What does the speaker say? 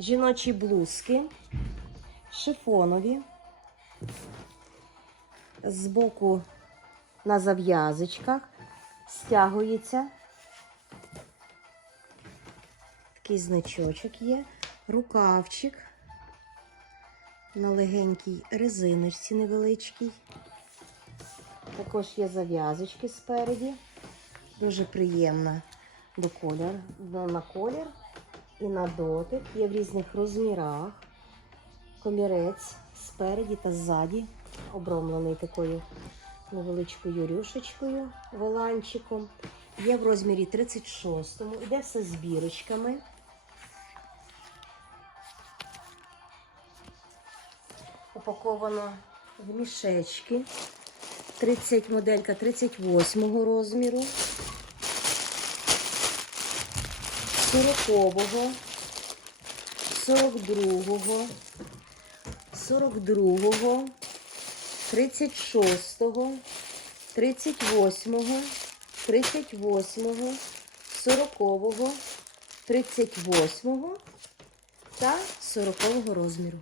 Жіночі блузки, шифонові. Збоку на зав'язочках стягується. Такий значочок є, рукавчик на легенькій резиночці невеличкій. Також є зав'язочки спереді. Дуже приємна до колір, на колір і на дотик. Є в різних розмірах. Комірець спереді та ззаді, обромлений такою невеличкою рюшечкою, воланчиком. Є в розмірі 36-му. Іде все з бірочками. Упаковано в мішечки. 30 моделька 38 розміру. 40-го, 42-го, 42-го, 36-го, 38-го, 38-го, 40-го, 38-го та 40-го розміру.